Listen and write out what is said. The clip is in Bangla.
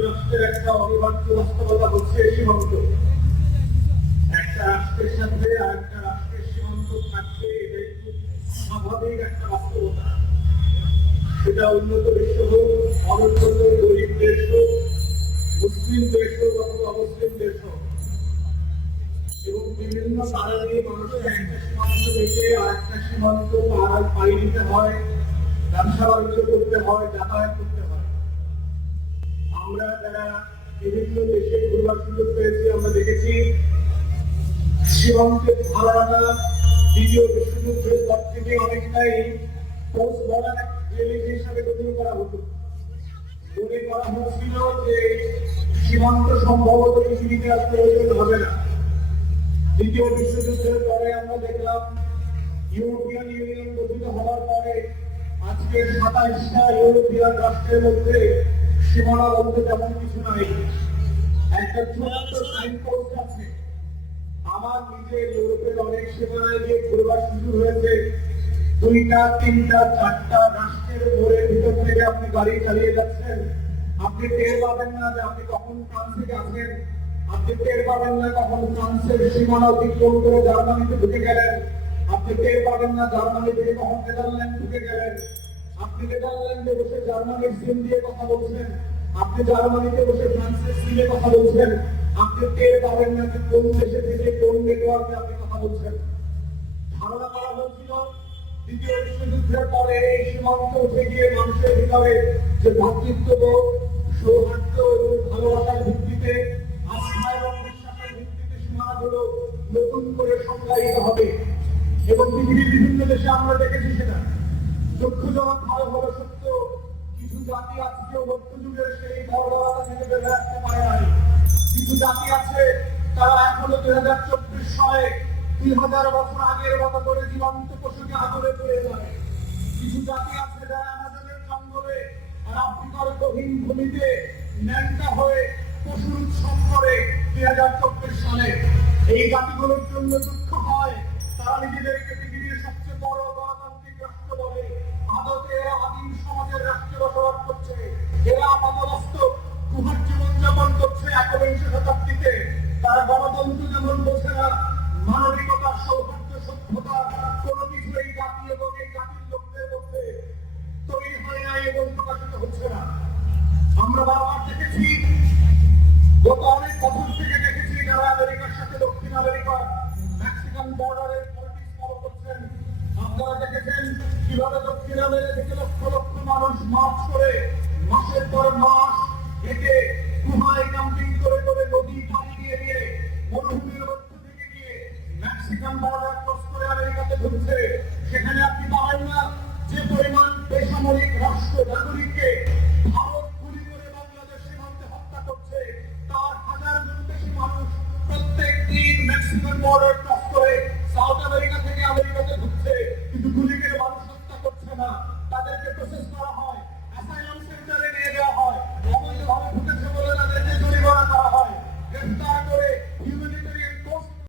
রাষ্ট্রের একটা অনিবার্য বাস্তবতা হচ্ছে সীমান্ত একটা রাষ্ট্রের সাথে আরেকটা রাষ্ট্রের সীমান্ত থাকবে এটা একটু স্বাভাবিক একটা বাস্তবতা। সেটা উন্নত বিশ্ব হোক অনুন্নত গরিব দেশ হোক, মুসলিম দেশ হোক অথবা মুসলিম দেশ হোক। এবং বিভিন্ন কারণে মানুষের একটা সীমান্ত থেকে আরেকটা সীমান্ত পার পাড়ি দিতে হয়, ব্যবসা বাণিজ্য করতে হয়, যাতায়াত করতে আমরা যারা বিভিন্ন দেশে ঘুরবার সুযোগ পেয়েছি, আমরা দেখেছি সীমান্তের ধারণা দ্বিতীয় বিশ্বযুদ্ধের পর থেকে অনেকটাই পোস্ট বর্ডার রিয়েলিটি হিসাবে গ্রহণ করা হতো। মনে করা হচ্ছিল যে সীমান্ত সম্ভবত পৃথিবীতে আর প্রয়োজন হবে না। দ্বিতীয় বিশ্বযুদ্ধের পরে আমরা দেখলাম ইউরোপিয়ান ইউনিয়ন গঠিত হওয়ার পরে আজকে সাতাইশটা ইউরোপিয়ান রাষ্ট্রের মধ্যে সীমানা বলতে তেমন কিছু নাই। একটা ছোট্ট সাইন পোস্ট আছে। আমার নিজের ইউরোপের অনেক সীমানায় গিয়ে ঘুরবার সুযোগ হয়েছে। দুইটা, তিনটা, চারটা রাষ্ট্রের মোড়ের ভিতর থেকে আপনি গাড়ি চালিয়ে যাচ্ছেন। আপনি টের পাবেন না যে আপনি কখন ফ্রান্স আসেন আপনি টের পাবেন না কখন ফ্রান্সের সীমানা অতিক্রম করে জার্মানিতে ঢুকে গেলেন। আপনি টের পাবেন না জার্মানি থেকে কখন নেদারল্যান্ড ঢুকে গেলেন। আপনি নেদারল্যান্ডে বসে জার্মানির সিম দিয়ে কথা বলছেন, আপনি জার্মানিতে বসে ফ্রান্সের সিমে কথা বলছেন, আপনি টের পাবেন না যে কোন দেশে থেকে কোন নেটওয়ার্কে আপনি কথা বলছেন। ধারণা করা হচ্ছিল, দ্বিতীয় বিশ্বযুদ্ধের পরে এই সীমান্ত উঠে গিয়ে মানুষের ভিতরে যে ভ্রাতৃত্ববোধ সৌহার্দ্য এবং ভালোবাসার ভিত্তিতে, আস্থা এবং বিশ্বাসের ভিত্তিতে সীমানাগুলো নতুন করে সংজ্ঞায়িত হবে। এবং পৃথিবীর বিভিন্ন দেশে আমরা দেখেছি সেটা। দুঃখজনক ভাবে হলো সত্য কিছু জাতি আজকেও মধ্যযুগের সেই বর্বরতা থেকে হয়ে আসতে পারে নাই। কিছু জাতি আছে তারা এখনও দুই হাজার চব্বিশ সালে দুই হাজার বছর আগের মতো করে জীবন্ত পশুকে আদরে পেয়ে যায় কিছু জাতি আছে যারা আমাদের জঙ্গলে আর আফ্রিকার গহীন ভূমিতে ন্যাংটা হয়ে পশুর উৎসব করে দুই হাজার চব্বিশ সালে। এই জাতিগুলোর জন্য দুঃখ হয়, তারা নিজেদেরকে পৃথিবীর সবচেয়ে বড় একবিংশ শতাব্দীতে তারা গণতন্ত্র যেমন বোঝে না, মানবিকতা, সৌহার্দ্য, সভ্যতা, কোনো কিছু এই জাতি এবং এই জাতির লোকদের মধ্যে তৈরি হয় না এবং প্রকাশিত হচ্ছে না। আমরা বারবার দেখেছি, গত অনেক বছর থেকে দেখেছি যারা আমেরিকার সাথে দক্ষিণ আমেরিকা, মেক্সিকান বর্ডারে আপনারা দেখেছেন কীভাবে দক্ষিণ আমেরিকা থেকে লক্ষ লক্ষ মানুষ মার্চ করে, মাসের পর মাস হেঁটে গুহায় দিন মেক্সিকান